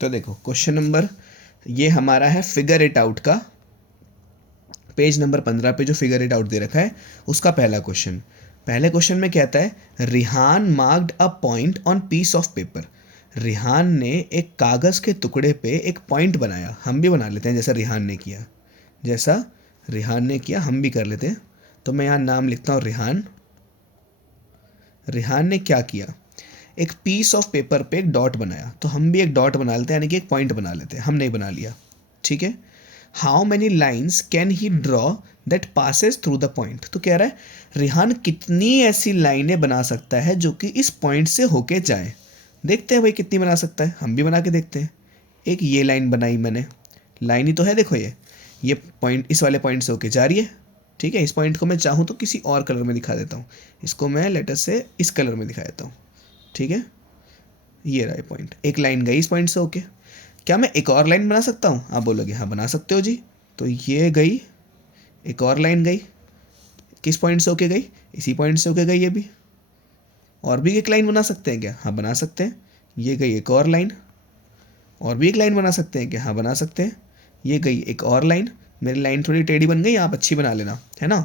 तो देखो question number, ये हमारा है फिगर इट आउट का, पेज नंबर 15 पे जो फिगर इट आउट दे रखा है उसका पहला क्वेश्चन। पहले क्वेश्चन में कहता है Rehan marked a point on piece of paper. Rehan ने एक कागज़ के टुकड़े पे एक पॉइंट बनाया। हम भी बना लेते हैं जैसा रिहान ने किया, जैसा रिहान ने किया हम भी कर लेते हैं। तो मैं यहाँ नाम लिखता हूँ रिहान। रिहान ने क्या किया, एक पीस ऑफ पेपर पे एक डॉट बनाया। तो हम भी एक डॉट बना लेते हैं, यानी कि एक पॉइंट बना लेते हैं। हमने बना लिया, ठीक है। How many lines can he draw that passes through the point. तो कह रहा है रिहान कितनी ऐसी लाइनें बना सकता है जो कि इस पॉइंट से होके जाए। देखते हैं भाई कितनी बना सकता है, हम भी बना के देखते हैं। एक ये लाइन बनाई मैंने, लाइन ही तो है देखो, ये पॉइंट इस वाले पॉइंट से होके जा रही है, ठीक है। इस पॉइंट को मैं चाहूँ तो किसी और कलर में दिखा देता हूँ। इसको मैं लेटर से इस कलर में दिखा देता हूँ, ठीक है। ये रहा पॉइंट, एक लाइन गई इस पॉइंट से होके। क्या मैं एक और लाइन बना सकता हूँ? आप बोलोगे हाँ बना सकते हो जी। तो ये गई, एक और लाइन गई, किस पॉइंट से होके गई? इसी पॉइंट से होके गई ये भी। और भी एक लाइन बना सकते हैं क्या? हाँ बना सकते हैं। ये गई एक और लाइन। और भी एक लाइन बना सकते हैं क्या? हाँ बना सकते हैं। ये गई एक और लाइन। मेरी लाइन थोड़ी टेढ़ी बन गई, आप अच्छी बना लेना, है ना।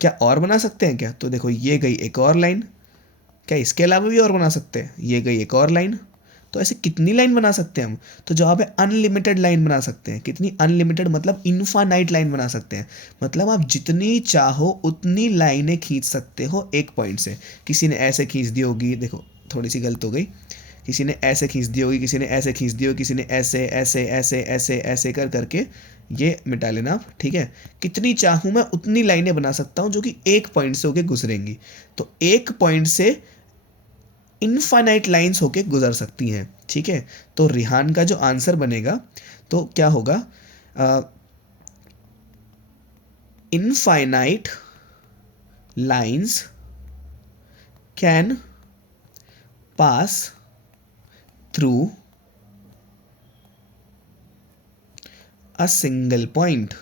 क्या और बना सकते हैं क्या? तो देखो ये गई एक और लाइन। क्या इसके अलावा भी और बना सकते हैं? ये गई एक और लाइन। तो ऐसे कितनी लाइन बना सकते हैं हम? तो जवाब है अनलिमिटेड लाइन बना सकते हैं। कितनी अनलिमिटेड? मतलब इनफाइनाइट लाइन बना सकते हैं। मतलब आप जितनी चाहो उतनी लाइनें खींच सकते हो एक पॉइंट से। किसी ने ऐसे खींच दी होगी, देखो थोड़ी सी गलत हो गई, किसी ने ऐसे खींच दी होगी, किसी ने ऐसे खींच दी होगी, किसी ने ऐसे ऐसे ऐसे ऐसे ऐसे कर करके, ये मिटा लेना आप, ठीक है। कितनी चाहूँ मैं उतनी लाइनें बना सकता हूँ जो कि एक पॉइंट से होके गुजरेंगी। तो एक पॉइंट से इनफाइनाइट लाइंस होके गुजर सकती हैं, ठीक है। तो रिहान का जो आंसर बनेगा तो क्या होगा, infinite lines can pass through a single point.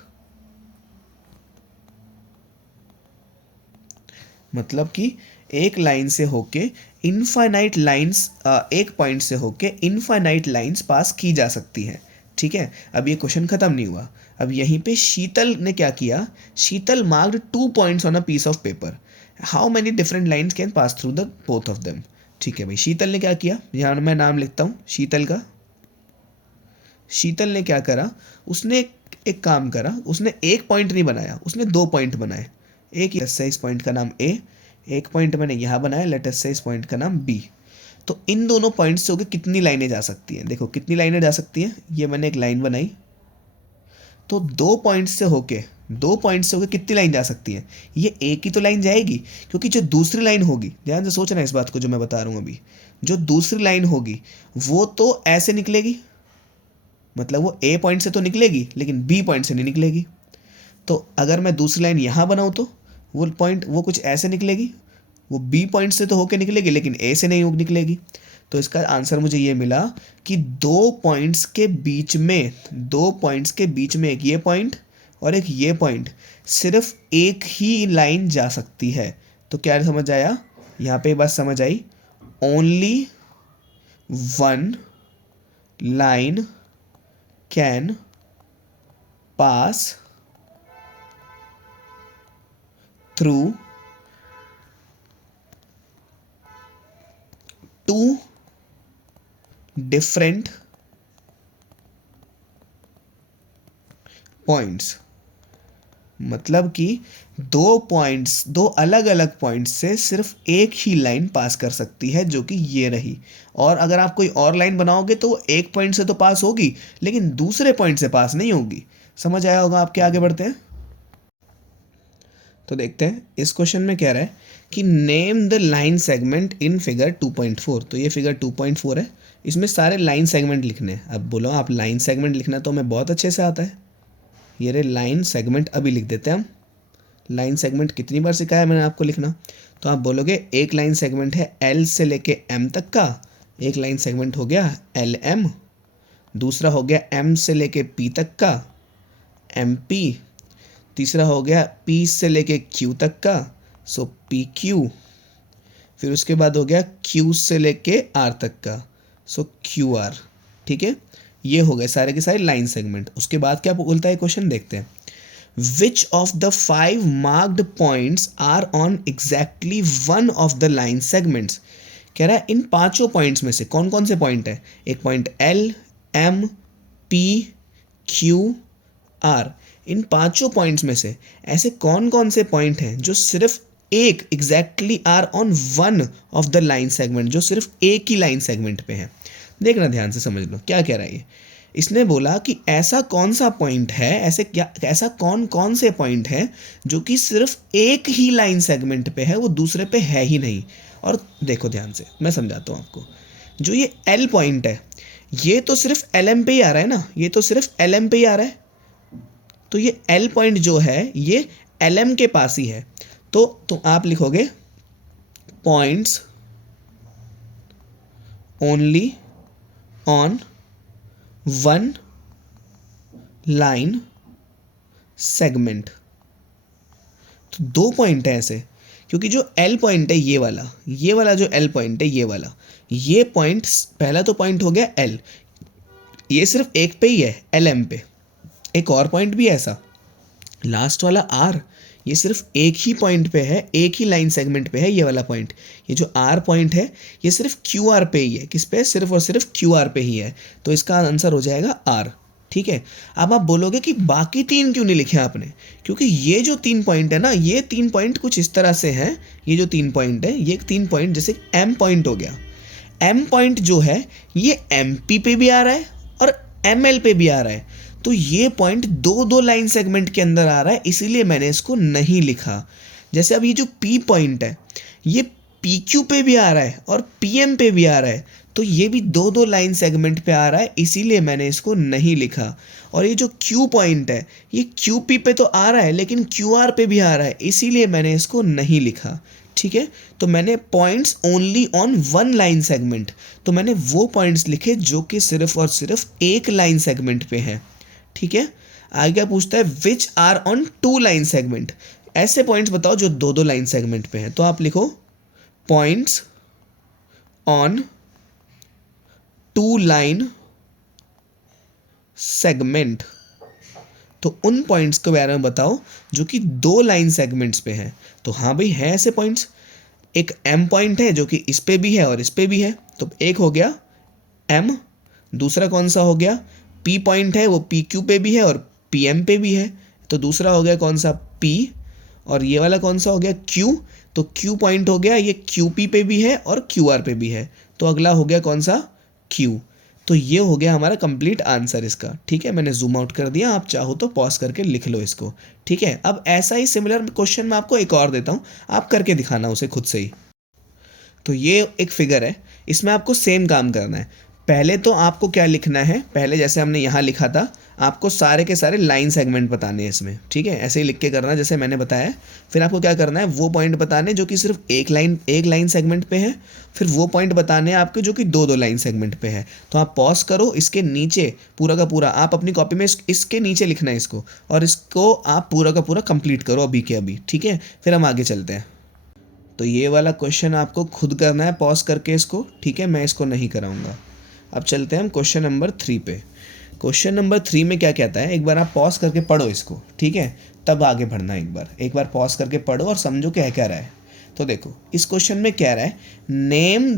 मतलब कि एक लाइन से होके इनफाइनाइट लाइंस, एक पॉइंट से होके इनफाइनाइट लाइंस पास की जा सकती हैं, ठीक है। अब ये क्वेश्चन खत्म नहीं हुआ। अब यहीं पे शीतल ने क्या किया, Sheetal marked 2 points on a piece of paper. How many different lines can pass through the both of them. ठीक है भाई, शीतल ने क्या किया, यहाँ मैं नाम लिखता हूँ शीतल का। शीतल ने क्या करा, उसने एक काम करा, उसने एक पॉइंट नहीं बनाया, उसने 2 पॉइंट बनाए। एक से इस पॉइंट का नाम ए, एक पॉइंट मैंने यहाँ बनाया, लेटेस्ट से इस पॉइंट का नाम बी। तो इन दोनों पॉइंट से होकर कितनी लाइनें जा सकती हैं? देखो कितनी लाइनें जा सकती हैं। ये मैंने एक लाइन बनाई, तो 2 पॉइंट से होकर कितनी लाइन जा सकती है? ये एक ही तो लाइन जाएगी, क्योंकि जो दूसरी लाइन होगी, ध्यान से सोचना इस बात को जो मैं बता रहा हूँ अभी, जो दूसरी लाइन होगी वो तो ऐसे निकलेगी, मतलब वो ए पॉइंट से तो निकलेगी लेकिन बी पॉइंट से नहीं निकलेगी। तो अगर मैं दूसरी लाइन यहाँ बनाऊँ तो वो पॉइंट वो कुछ ऐसे निकलेगी, वो बी पॉइंट से तो होके निकलेगी लेकिन ए से नहीं निकलेगी। तो इसका आंसर मुझे ये मिला कि 2 पॉइंट्स के बीच में एक ये पॉइंट और एक ये पॉइंट, सिर्फ एक ही लाइन जा सकती है। तो क्या समझ आया यहाँ पे? बात समझ आई, only one line can pass through two different points. मतलब कि 2 पॉइंट्स, दो अलग अलग पॉइंट्स से सिर्फ एक ही लाइन पास कर सकती है, जो कि ये रही। और अगर आप कोई और लाइन बनाओगे तो वो एक पॉइंट से तो पास होगी लेकिन दूसरे पॉइंट से पास नहीं होगी। समझ आया होगा आपके? आगे बढ़ते हैं तो देखते हैं इस क्वेश्चन में कह रहा है कि name the line segment in figure 2.4। तो ये फिगर 2.4 है, इसमें सारे लाइन सेगमेंट लिखने हैं। अब बोलो आप लाइन सेगमेंट लिखना तो हमें बहुत अच्छे से आता है। ये रे लाइन सेगमेंट, अभी लिख देते हैं हम। लाइन सेगमेंट कितनी बार सिखाया मैंने आपको लिखना? तो आप बोलोगे एक लाइन सेगमेंट है एल से लेके एम तक का, एक लाइन सेगमेंट हो गया एल एम। दूसरा हो गया एम से लेके पी तक का, एम पी। तीसरा हो गया पी से लेके क्यू तक का, सो पी क्यू। फिर उसके बाद हो गया क्यू से लेके आर तक का, सो क्यू आर। ठीक है, ये हो गए सारे के सारे लाइन सेगमेंट। उसके बाद क्या बोलता है क्वेश्चन, देखते हैं। Which of the 5 marked points are on exactly one of the line segments. कह रहा है इन पांचों पॉइंट्स में से कौन कौन से पॉइंट है, एक point L, M, P, Q, R, इन पांचों पॉइंट्स में से ऐसे कौन कौन से पॉइंट हैं जो सिर्फ एक exactly are on one of the line segment, जो सिर्फ एक ही लाइन सेगमेंट पे है। देखना ध्यान से, समझ लो क्या कह रहा है ये। इसने बोला कि ऐसा कौन सा पॉइंट है, ऐसा कौन कौन से पॉइंट है जो कि सिर्फ एक ही लाइन सेगमेंट पे है, वो दूसरे पे है ही नहीं। और देखो ध्यान से, मैं समझाता हूँ आपको। जो ये एल पॉइंट है, ये तो सिर्फ एल एम पे ही आ रहा है ना, ये तो सिर्फ एल एम पे ही आ रहा है। तो ये एल पॉइंट जो है ये एल एम के पास ही है। तो आप लिखोगे points only on one line segment. तो दो पॉइंट है ऐसे, क्योंकि जो एल पॉइंट है ये वाला जो एल पॉइंट है ये पॉइंट, पहला तो पॉइंट हो गया एल, ये सिर्फ एक पे ही है एल एम पे। एक और पॉइंट भी है ऐसा, लास्ट वाला आर, ये सिर्फ एक ही पॉइंट पे है, एक ही लाइन सेगमेंट पे है ये वाला पॉइंट। ये जो आर पॉइंट है ये सिर्फ क्यू आर पे ही है, किस पे, सिर्फ और सिर्फ क्यू आर पे ही है। तो इसका आंसर हो जाएगा आर। ठीक है, अब आप बोलोगे कि बाकी तीन क्यों नहीं लिखे आपने, क्योंकि ये जो 3 पॉइंट है ना, ये 3 पॉइंट कुछ इस तरह से हैं। ये जो 3 पॉइंट है, ये 3 पॉइंट जैसे एम पॉइंट हो गया, एम पॉइंट जो है ये एम पी पे भी आ रहा है और एम एल पे भी आ रहा है। तो ये पॉइंट दो दो लाइन सेगमेंट के अंदर आ रहा है, इसीलिए मैंने इसको नहीं लिखा। जैसे अब ये जो पी पॉइंट है ये पी क्यू पे भी आ रहा है और पी एम पे भी आ रहा है, तो ये भी दो दो लाइन सेगमेंट पे आ रहा है, इसीलिए मैंने इसको नहीं लिखा। और ये जो क्यू पॉइंट है ये क्यू पी पे तो आ रहा है लेकिन क्यू आर पे भी आ रहा है, इसीलिए मैंने इसको नहीं लिखा। ठीक है, तो मैंने points only on one line segment, तो मैंने वो पॉइंट्स लिखे जो कि सिर्फ और सिर्फ एक लाइन सेगमेंट पे हैं। ठीक है, आगे क्या पूछता है, which are on 2 line segment. ऐसे पॉइंट्स बताओ जो दो दो लाइन सेगमेंट पे हैं। तो आप लिखो पॉइंट्स ऑन 2 लाइन सेगमेंट। तो उन पॉइंट्स के बारे में बताओ जो कि 2 लाइन सेगमेंट्स पे हैं। तो हाँ भाई, है ऐसे पॉइंट्स। एक एम पॉइंट है जो कि इस पे भी है और इस पे भी है, तो एक हो गया एम। दूसरा कौन सा हो गया, पी पॉइंट है, वो पी क्यू पे भी है और पी एम पे भी है। तो दूसरा हो गया कौन सा, पी। और ये वाला कौन सा हो गया, क्यू। तो क्यू पॉइंट हो गया, ये क्यू पी पे भी है और क्यू आर पे भी है। तो अगला हो गया कौन सा, क्यू। तो ये हो गया हमारा कंप्लीट आंसर इसका। ठीक है, मैंने जूम आउट कर दिया, आप चाहो तो पॉज करके लिख लो इसको। ठीक है, अब ऐसा ही सिमिलर क्वेश्चन मैं आपको एक और देता हूँ, आप करके दिखाना उसे खुद से ही। तो ये एक फिगर है, इसमें आपको सेम काम करना है। पहले तो आपको क्या लिखना है, पहले जैसे हमने यहाँ लिखा था, आपको सारे के सारे लाइन सेगमेंट बताने हैं इसमें। ठीक है, ऐसे ही लिख के करना जैसे मैंने बताया। फिर आपको क्या करना है, वो पॉइंट बताने जो कि सिर्फ एक लाइन सेगमेंट पे है। फिर वो पॉइंट बताने हैं आपके जो कि दो दो लाइन सेगमेंट पे है। तो आप पॉज करो, इसके नीचे पूरा का पूरा आप अपनी कॉपी में इसके नीचे लिखना है इसको, और इसको आप पूरा का पूरा कंप्लीट करो अभी के अभी। ठीक है, फिर हम आगे चलते हैं। तो ये वाला क्वेश्चन आपको खुद करना है पॉज करके इसको। ठीक है, मैं इसको नहीं कराऊंगा। अब चलते हैं हम क्वेश्चन नंबर 3 पे। क्वेश्चन नंबर 3 में क्या कहता है, एक बार आप पॉज करके पढ़ो इसको। ठीक है, तब आगे बढ़ना। एक बार पॉज करके पढ़ो और समझो क्या कह रहा है। तो देखो इस क्वेश्चन में कह रहा है, name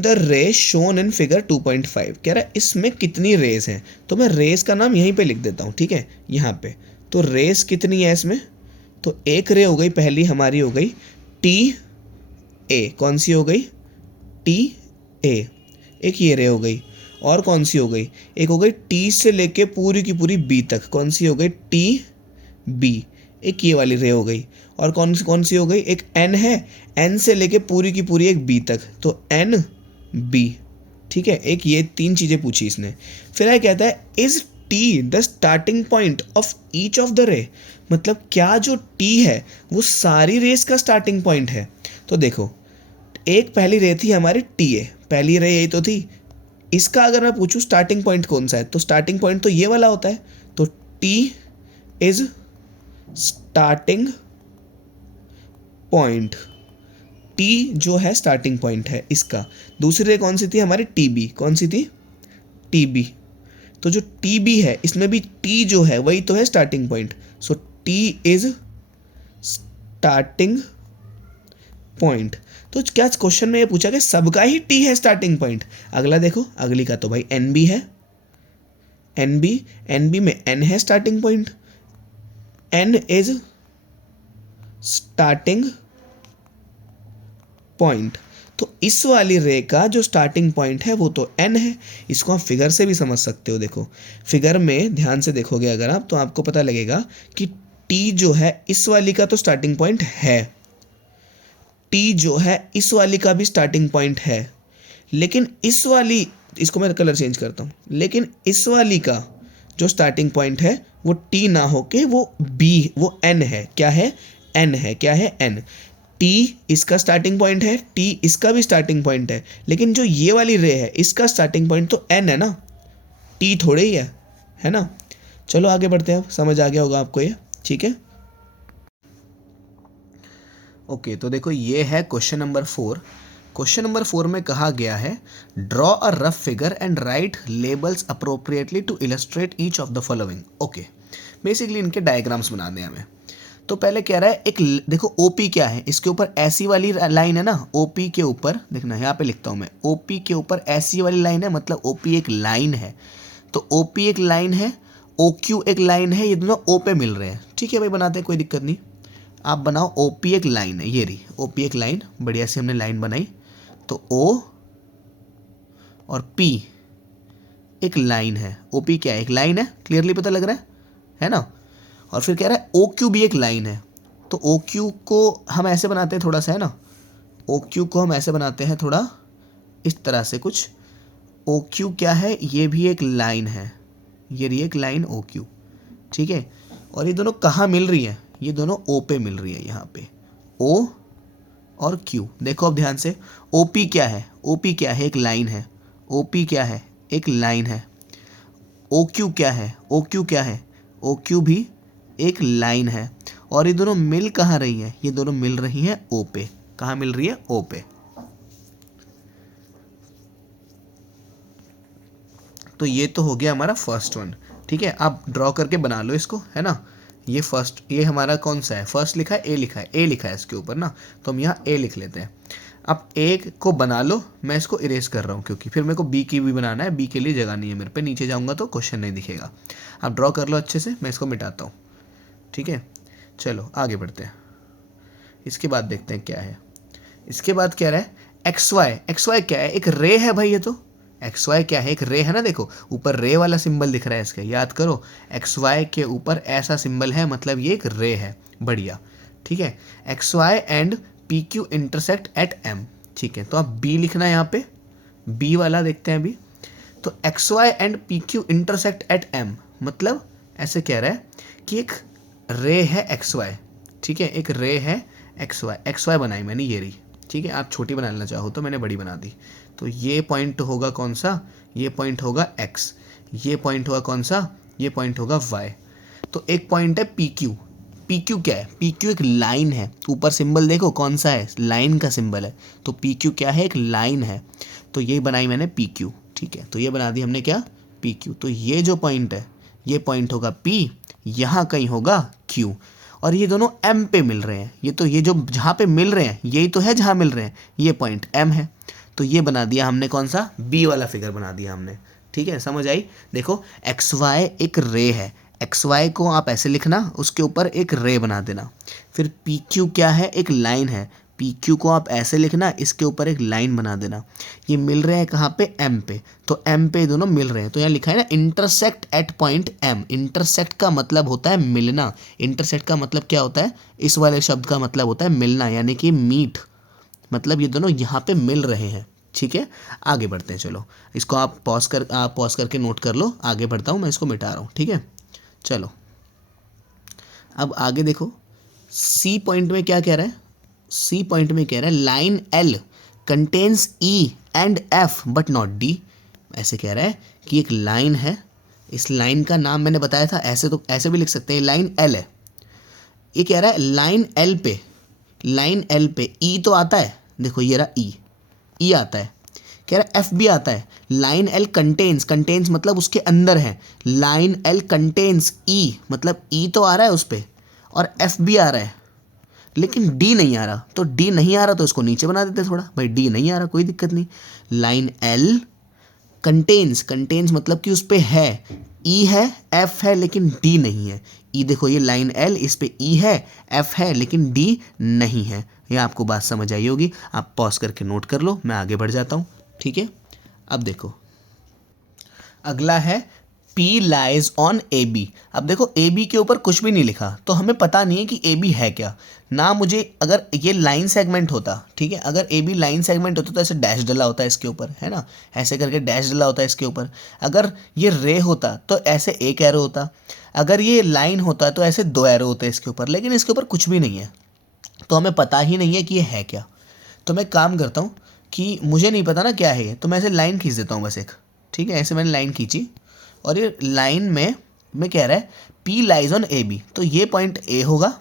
the rays shown in figure 2.5। कह रहा है इसमें कितनी रेस हैं। तो मैं रेस का नाम यहीं पे लिख देता हूँ। ठीक है, यहाँ पे तो रेस कितनी है इसमें, तो एक रे हो गई, पहली हमारी हो गई टी ए। कौन सी हो गई, टी ए। एक ये रे हो गई, और कौन सी हो गई, एक हो गई टी से लेके पूरी की पूरी बी तक। कौन सी हो गई, टी बी। एक ये वाली रे हो गई, और कौन सी हो गई, एक एन है, एन से लेके पूरी की पूरी एक बी तक, तो एन बी। ठीक है, एक ये 3 चीज़ें पूछी इसने। फिर यह कहता है, is T the starting point of each of the रे। मतलब क्या जो टी है वो सारी रेस का स्टार्टिंग पॉइंट है। तो देखो, एक पहली रे थी हमारी टी ए, पहली रे यही तो थी। इसका अगर मैं पूछूं स्टार्टिंग पॉइंट कौन सा है, तो स्टार्टिंग पॉइंट तो ये वाला होता है। तो T is starting point, T जो है स्टार्टिंग पॉइंट है इसका। दूसरी रे कौन सी थी हमारी, टी बी। कौन सी थी, टी बी। तो जो टी बी है इसमें भी टी जो है वही तो है starting point. So T is starting point. तो क्या क्वेश्चन में ये पूछा कि सबका ही टी है स्टार्टिंग पॉइंट। अगला देखो, अगली का तो भाई एन बी है, एन बी में एन है starting point, N is starting point. तो इस वाली रे का जो स्टार्टिंग पॉइंट है वो तो एन है। इसको आप फिगर से भी समझ सकते हो। देखो फिगर में ध्यान से देखोगे अगर आप, तो आपको पता लगेगा कि टी जो है इस वाली का तो स्टार्टिंग पॉइंट है, टी जो है इस वाली का भी स्टार्टिंग पॉइंट है, लेकिन इस वाली, इसको मैं कलर चेंज करता हूँ, लेकिन इस वाली का जो स्टार्टिंग पॉइंट है वो टी ना होके वो बी, वो एन है। क्या है? एन है। क्या है? एन। टी इसका स्टार्टिंग पॉइंट है, टी इसका भी स्टार्टिंग पॉइंट है, लेकिन जो ये वाली रे है इसका स्टार्टिंग पॉइंट तो एन है ना, टी थोड़े ही है ना। चलो आगे बढ़ते हैं, अब समझ आ गया होगा आपको ये, ठीक है। ओके तो देखो ये है क्वेश्चन नंबर 4। क्वेश्चन नंबर 4 में कहा गया है draw a rough figure and write labels appropriately to illustrate each of the following. Okay, basically इनके डायग्राम्स बनाने हैं हमें। तो पहले कह रहा है एक, देखो ओपी क्या है, इसके ऊपर ऐसी वाली लाइन है ना, ओपी के ऊपर देखना, यहाँ पे लिखता हूँ मैं, ओपी के ऊपर ऐसी वाली लाइन है, मतलब ओपी एक लाइन है। तो ओपी एक लाइन है, ओक्यू एक लाइन है, ये दोनों ओ पे मिल रहे हैं। ठीक है भाई, बनाते हैं, कोई दिक्कत नहीं। आप बनाओ, ओपी एक लाइन है, ये रही ओपी एक लाइन, बढ़िया से हमने लाइन बनाई। तो ओ और पी एक लाइन है, ओपी क्या है? एक लाइन है, क्लियरली पता लग रहा है ना। और फिर कह रहा है ओ क्यू भी एक लाइन है। तो ओ क्यू को हम ऐसे बनाते हैं थोड़ा सा, है ना, ओ क्यू को हम ऐसे बनाते हैं थोड़ा इस तरह से कुछ। ओ क्यू क्या है? ये भी एक लाइन है, ये रही एक लाइन ओ क्यू, ठीक है। और ये दोनों कहाँ मिल रही है? ये दोनों ओ पे मिल रही है, यहाँ पे ओ और क्यू। देखो अब ध्यान से, ओ पी क्या है? ओ पी क्या है? एक लाइन है। ओ पी क्या है? एक लाइन है। ओ क्यू क्या है? ओ क्यू क्या है? ओ क्यू भी एक लाइन है। और ये दोनों मिल कहाँ रही हैं? ये दोनों मिल रही हैं ओ पे। कहाँ मिल रही है? ओ पे। तो ये तो हो गया हमारा फर्स्ट वन, ठीक है। आप ड्रॉ करके बना लो इसको, है ना। ये फर्स्ट, ये हमारा कौन सा है? फर्स्ट लिखा है, ए लिखा है, ए लिखा है इसके ऊपर ना, तो हम यहाँ ए लिख लेते हैं। अब ए को बना लो, मैं इसको इरेज कर रहा हूँ क्योंकि फिर मेरे को बी की भी बनाना है, बी के लिए जगह नहीं है मेरे पे, नीचे जाऊँगा तो क्वेश्चन नहीं दिखेगा। आप ड्रॉ कर लो अच्छे से, मैं इसको मिटाता हूँ, ठीक है। चलो आगे बढ़ते हैं, इसके बाद देखते हैं क्या है। इसके बाद कह रहा है एक्स वाई। एक्स वाई क्या है? एक रे है भाई, ये तो एक्स वाई क्या है? एक रे है ना। देखो ऊपर रे वाला सिंबल दिख रहा है इसके, याद करो एक्स वाई के ऊपर ऐसा सिंबल है, मतलब ये एक रे है, बढ़िया, ठीक है। X Y and P Q intersect at M, ठीक है। तो आप बी लिखना है यहाँ पे, बी वाला देखते हैं अभी। तो X Y and P Q intersect at M, मतलब ऐसे कह रहा है कि एक रे है एक्स वाई, ठीक है, एक रे है एक्स वाई। एक्स वाई बनाई मैंने, ये रही, ठीक है। आप छोटी बनाना चाहो तो मैंने बड़ी बना दी। तो ये पॉइंट होगा कौन सा? ये पॉइंट होगा एक्स, ये पॉइंट होगा कौन सा? ये पॉइंट होगा वाई। तो एक पॉइंट है पी क्यू। पी क्यू क्या है? पी क्यू एक लाइन है, ऊपर सिंबल देखो कौन सा है? लाइन का सिंबल है। तो पी क्यू क्या है? एक लाइन है। तो ये बनाई मैंने पी क्यू, ठीक है। तो ये बना दी हमने क्या? P Q. तो ये जो पॉइंट है, ये पॉइंट होगा पी, यहाँ कहीं होगा क्यू, और ये दोनों एम पे मिल रहे हैं। ये तो ये जो जहाँ पे मिल रहे हैं यही तो है जहाँ मिल रहे हैं, ये पॉइंट एम है। तो ये बना दिया हमने कौन सा? बी वाला फिगर बना दिया हमने, ठीक है। समझ आई? देखो एक्स वाई एक रे है, एक्स वाई को आप ऐसे लिखना, उसके ऊपर एक रे बना देना। फिर पी क्यू क्या है? एक लाइन है, पी क्यू को आप ऐसे लिखना, इसके ऊपर एक लाइन बना देना। ये मिल रहे हैं कहाँ पे? एम पे। तो एम पे दोनों मिल रहे हैं, तो यहाँ लिखा है ना intersect at point M. Intersect का मतलब होता है मिलना। इंटरसेक्ट का मतलब क्या होता है? इस वाले शब्द का मतलब होता है मिलना, यानी कि मीट, मतलब ये दोनों यहाँ पे मिल रहे हैं, ठीक है। आगे बढ़ते हैं, चलो इसको आप पॉज करके नोट कर लो। आगे बढ़ता हूँ, मैं इसको मिटा रहा हूँ, ठीक है। चलो अब आगे देखो, सी पॉइंट में क्या कह रहा है? सी पॉइंट में कह रहा है line L contains E and F but not D. ऐसे कह रहा है कि एक लाइन है, इस लाइन का नाम मैंने बताया था, ऐसे तो ऐसे भी लिख सकते हैं, लाइन एल है। ये कह रहा है लाइन एल पे, लाइन एल पे ई तो आता है, देखो ये रहा ई, ई आता है, कह रहा है एफ भी आता है। लाइन एल कंटेन्स, कंटेन्स मतलब उसके अंदर है, लाइन एल कंटेन्स ई, मतलब ई तो आ रहा है उस पर, और एफ भी आ रहा है, लेकिन डी नहीं आ रहा। तो डी नहीं आ रहा तो इसको नीचे बना देते थोड़ा, भाई डी नहीं आ रहा कोई दिक्कत नहीं। लाइन एल कंटेन्स, कंटेन्स मतलब कि उस पर है, ई है, एफ है, लेकिन डी नहीं है। ई देखो ये लाइन एल, इस पे ई है, एफ है, लेकिन डी नहीं है। ये आपको बात समझ आई होगी, आप पॉज करके नोट कर लो, मैं आगे बढ़ जाता हूँ, ठीक है। अब देखो अगला है P lies on A B. अब देखो ए बी के ऊपर कुछ भी नहीं लिखा, तो हमें पता नहीं है कि ए बी है क्या ना। मुझे अगर ये लाइन सेगमेंट होता, ठीक है, अगर ए बी लाइन सेगमेंट होता तो ऐसे डैश डला होता है इसके ऊपर, है ना, ऐसे करके डैश डला होता है इसके ऊपर। अगर ये रे होता तो ऐसे एक एरो होता, अगर ये लाइन होता तो ऐसे दो एरो होते इसके ऊपर, लेकिन इसके ऊपर कुछ भी नहीं है, तो हमें पता ही नहीं है कि ये है क्या। तो मैं काम करता हूँ कि मुझे नहीं पता ना क्या है ये, तो मैं ऐसे लाइन खींच देता हूँ बस एक, ठीक है, ऐसे मैंने लाइन खींची, और ये लाइन में मैं कह रहा है P lies on A B, तो ये पॉइंट ए होगा,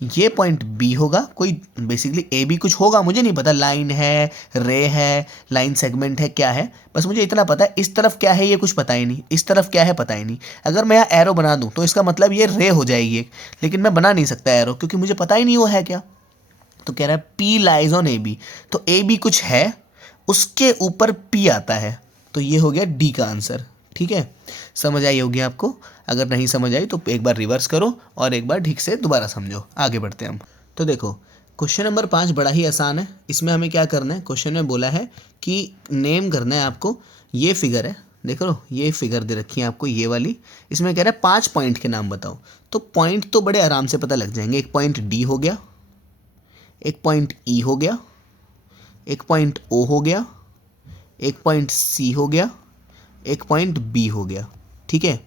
ये पॉइंट बी होगा, कोई बेसिकली ए बी कुछ होगा, मुझे नहीं पता, लाइन है, रे है, लाइन सेगमेंट है, क्या है, बस मुझे इतना पता है। इस तरफ क्या है ये कुछ पता ही नहीं, इस तरफ क्या है पता ही नहीं। अगर मैं यहाँ एरो बना दूँ तो इसका मतलब ये रे हो जाएगी एक, लेकिन मैं बना नहीं सकता एरो क्योंकि मुझे पता ही नहीं वो है क्या। तो कह रहा है P lies on A B, तो ए बी कुछ है, उसके ऊपर P आता है, तो ये हो गया डी का आंसर, ठीक है। समझ आई होगी आपको, अगर नहीं समझ आई तो एक बार रिवर्स करो और एक बार ठीक से दोबारा समझो। आगे बढ़ते हैं हम। तो देखो क्वेश्चन नंबर 5 बड़ा ही आसान है। इसमें हमें क्या करना है, क्वेश्चन में बोला है कि नेम करना है आपको। ये फिगर है, देखो ये फिगर दे रखी है आपको ये वाली, इसमें कह रहा है 5 पॉइंट के नाम बताओ। तो पॉइंट तो बड़े आराम से पता लग जाएंगे। एक पॉइंट डी हो गया, एक पॉइंट ई हो गया, एक पॉइंट ओ हो गया, एक पॉइंट सी हो गया, एक पॉइंट बी हो गया, ठीक है।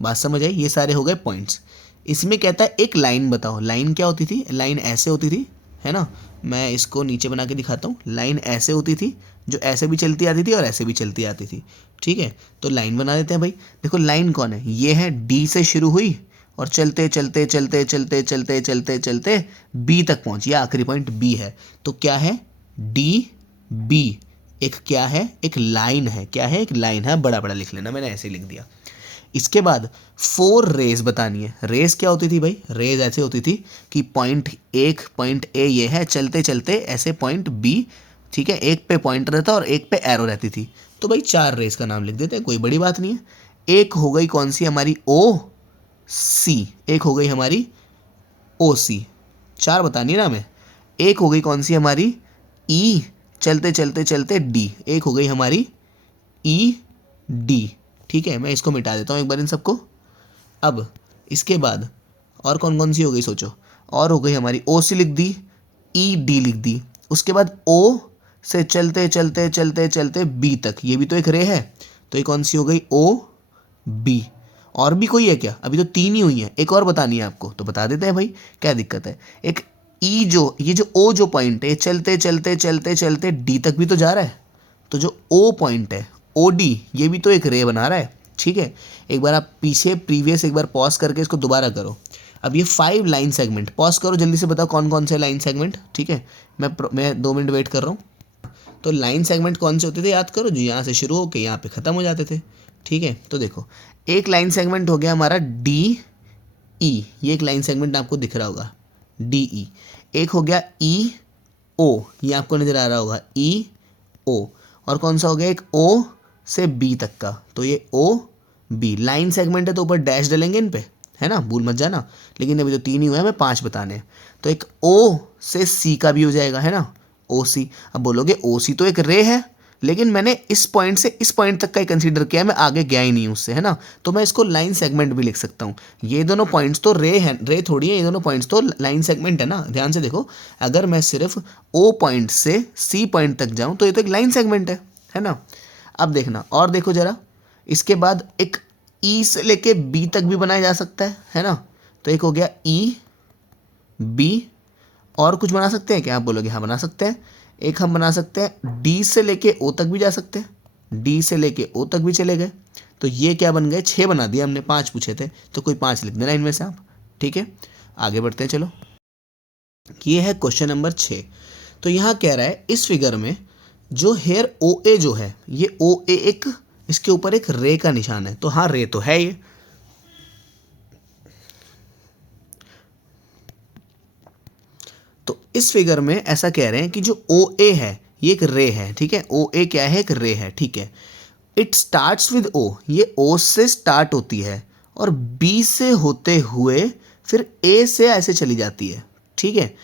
बात समझ आई, ये सारे हो गए पॉइंट्स। इसमें कहता है एक लाइन बताओ। लाइन क्या होती थी, लाइन ऐसे होती थी, है ना, मैं इसको नीचे बना के दिखाता हूँ। लाइन ऐसे होती थी जो ऐसे भी चलती आती थी और ऐसे भी चलती आती थी, ठीक है। तो लाइन बना देते हैं भाई। देखो लाइन कौन है, ये है, डी से शुरू हुई और चलते चलते चलते चलते चलते चलते चलते बी तक पहुंची, आखिरी पॉइंट बी है। तो क्या है, डी बी, एक क्या है, एक लाइन है। क्या है, एक लाइन है, बड़ा बड़ा लिख लेना, मैंने ऐसे लिख दिया। इसके बाद 4 रेज बतानी है। रेज क्या होती थी भाई, रेज ऐसे होती थी कि पॉइंट ए ये है, चलते चलते ऐसे पॉइंट बी, ठीक है, एक पे पॉइंट रहता और एक पे एरो रहती थी। तो भाई 4 रेज का नाम लिख देते हैं, कोई बड़ी बात नहीं है। एक हो गई कौन सी, हमारी ओ सी, एक हो गई हमारी ओ सी, 4 बतानी है ना हमें। एक हो गई कौन सी हमारी ई, चलते चलते चलते डी, एक हो गई हमारी ई डी, ठीक है। मैं इसको मिटा देता हूँ एक बार इन सबको। अब इसके बाद और कौन कौन सी हो गई सोचो, और हो गई हमारी ओ सी लिख दी, ई डी लिख दी, उसके बाद ओ से चलते चलते चलते चलते बी तक, ये भी तो एक रे है, तो ये कौन सी हो गई, ओ बी। और भी कोई है क्या, अभी तो 3 ही हुई है, एक और बतानी है आपको तो बता देते हैं भाई, क्या दिक्कत है। एक ई जो, ये जो ओ जो पॉइंट है, ये चलते चलते चलते चलते डी तक भी तो जा रहा है, तो जो ओ पॉइंट है ओ डी, ये भी तो एक रे बना रहा है, ठीक है। एक बार आप पीछे प्रीवियस एक बार पॉज करके इसको दोबारा करो। अब ये 5 लाइन सेगमेंट, पॉज करो जल्दी से, बताओ कौन कौन से लाइन सेगमेंट, ठीक है। मैं 2 मिनट वेट कर रहा हूँ। तो लाइन सेगमेंट कौन से होते थे याद करो, जो यहाँ से शुरू होकर यहाँ पे ख़त्म हो जाते थे, ठीक है। तो देखो एक लाइन सेगमेंट हो गया हमारा डी ई, ये एक लाइन सेगमेंट आपको दिख रहा होगा, डी ई। एक हो गया ई ओ, ये आपको नज़र आ रहा होगा, ई ओ। और कौन सा हो गया, एक ओ से बी तक का, तो ये ओ बी। लाइन सेगमेंट है तो ऊपर डैश डलेंगे इन पे, है ना, भूल मत जाना। लेकिन अभी तो 3 ही हुए हैं, हमें 5 बताने हैं। तो एक ओ से सी का भी हो जाएगा, है ना, ओ सी। अब बोलोगे ओ सी तो एक रे है, लेकिन मैंने इस पॉइंट से इस पॉइंट तक का ही कंसीडर किया है, मैं आगे गया ही नहीं उससे, है ना। तो मैं इसको लाइन सेगमेंट भी लिख सकता हूँ। ये दोनों पॉइंट्स तो रे हैं, रे थोड़ी है, ये दोनों पॉइंट्स तो लाइन सेगमेंट है ना। ध्यान से देखो, अगर मैं सिर्फ ओ पॉइंट से सी पॉइंट तक जाऊँ तो ये तो एक लाइन सेगमेंट है ना। अब देखना और देखो ज़रा, इसके बाद एक ई से लेके बी तक भी बनाया जा सकता है ना। तो एक हो गया ई बी, और कुछ बना सकते हैं क्या, आप बोलोगे हाँ बना सकते हैं। एक हम बना सकते हैं डी से लेके ओ तक भी जा सकते हैं, डी से लेके ओ तक भी चले गए। तो ये क्या बन गए, 6 बना दिया हमने, 5 पूछे थे तो कोई 5 लिख देना इनमें से आप, ठीक है। आगे बढ़ते हैं, चलो। ये है क्वेश्चन नंबर 6। तो यहाँ कह रहा है इस फिगर में जो हेयर ओ ए जो है, ये ओ ए एक, इसके ऊपर एक रे का निशान है, तो हाँ रे तो है ये। तो इस फिगर में ऐसा कह रहे हैं कि जो ओ ए है ये एक रे है, ठीक है, ओ ए क्या है, एक रे है, ठीक है। इट स्टार्ट्स विद ओ, ये ओ से स्टार्ट होती है और बी से होते हुए फिर ए से ऐसे चली जाती है, ठीक है।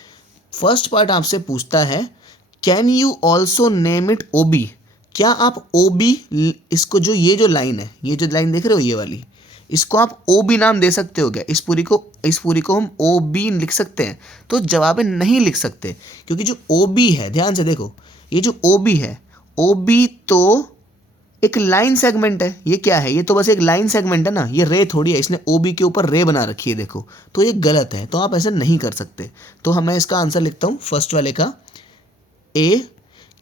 फर्स्ट पार्ट आपसे पूछता है can you also name it O B, क्या आप ओ बी, इसको जो ये जो लाइन है, ये जो लाइन देख रहे हो ये वाली, इसको आप ओ बी नाम दे सकते हो क्या, इस पूरी को हम ओ बी लिख सकते हैं? तो जवाब है नहीं लिख सकते, क्योंकि जो ओ बी है, ध्यान से देखो, ये जो ओ बी है, ओ बी तो एक लाइन सेगमेंट है, ये क्या है, ये तो बस एक लाइन सेगमेंट है ना, ये रे थोड़ी है, इसने ओ बी के ऊपर रे बना रखी है देखो, तो ये गलत है, तो आप ऐसे नहीं कर सकते। तो मैं इसका आंसर लिखता हूँ फर्स्ट वाले का ए,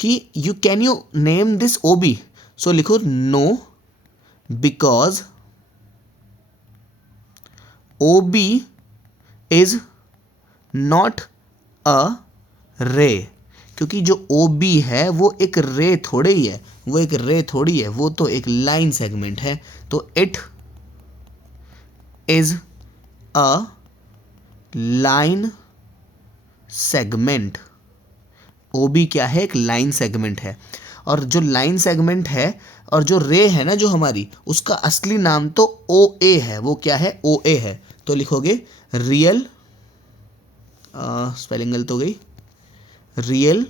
कि you can you name this O B, so लिखो no because O B is not a ray, क्योंकि जो ओ बी है वो एक रे थोड़े ही है, वो एक रे थोड़ी है, वो तो एक लाइन सेगमेंट है। तो it is a line segment, O B क्या है, एक लाइन सेगमेंट है। और जो लाइन सेगमेंट है और जो रे है ना जो हमारी, उसका असली नाम तो ओ ए है, वो क्या है, ओ ए है। तो लिखोगे रियल, स्पेलिंग गलत हो गई, real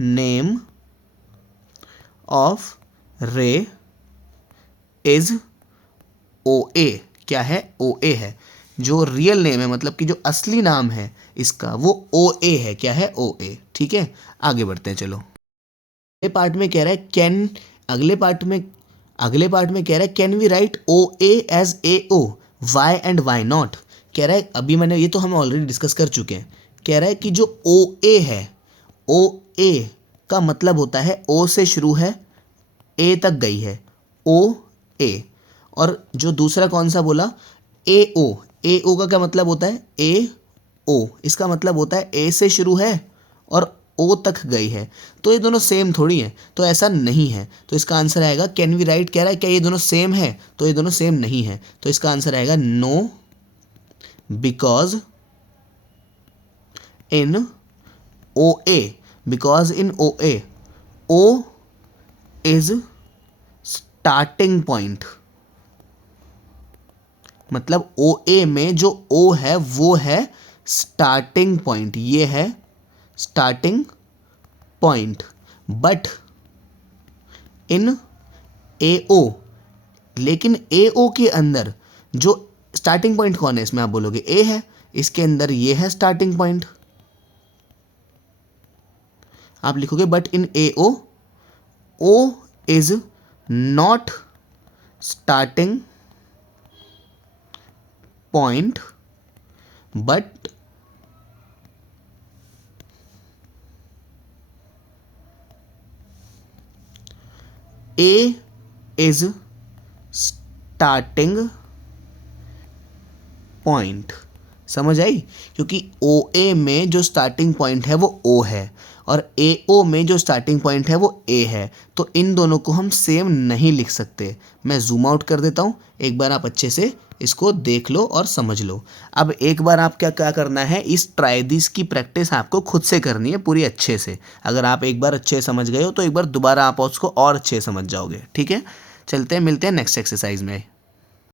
name of ray is O A, क्या है, ओ ए है। जो रियल नेम है मतलब कि जो असली नाम है इसका वो ओ ए है, क्या है, ओ ए, ठीक है। आगे बढ़ते हैं, चलो। अगले पार्ट में कह रहा है कैन, अगले पार्ट में कह रहा है can we write O A as A O, why and why not. कह रहा है, अभी मैंने ये तो हम ऑलरेडी डिस्कस कर चुके हैं, कह रहा है कि जो ओ ए है, ओ ए का मतलब होता है ओ से शुरू है ए तक गई है, ओ ए। और जो दूसरा कौन सा बोला, ए ओ, ए ओ का क्या मतलब होता है, ए ओ, इसका मतलब होता है ए से शुरू है और ओ तक गई है, तो ये दोनों सेम थोड़ी हैं, तो ऐसा नहीं है। तो इसका आंसर आएगा कैन वी राइट, कह रहा है क्या ये दोनों सेम है, तो ये दोनों सेम नहीं है, तो इसका आंसर आएगा no because in O A, because in O A, O is starting point, मतलब ओ ए में जो ओ है वो है स्टार्टिंग पॉइंट, ये है starting point. But in A ओ, लेकिन ए ओ के अंदर जो स्टार्टिंग पॉइंट कौन है, इसमें आप बोलोगे ए है, इसके अंदर ये है स्टार्टिंग पॉइंट, आप लिखोगे but in A O, O is not starting point but A is starting point. समझ आई, क्योंकि ओ ए में जो स्टार्टिंग पॉइंट है वो ओ है और ए ओ में जो स्टार्टिंग पॉइंट है वो ए है, तो इन दोनों को हम सेम नहीं लिख सकते। मैं जूम आउट कर देता हूँ, एक बार आप अच्छे से इसको देख लो और समझ लो। अब एक बार आप क्या क्या करना है, इस ट्राई दिस की प्रैक्टिस आपको खुद से करनी है पूरी अच्छे से। अगर आप एक बार अच्छे समझ गए हो तो एक बार दोबारा आप उसको और अच्छे समझ जाओगे, ठीक है। चलते हैं, मिलते हैं नेक्स्ट एक्सरसाइज में।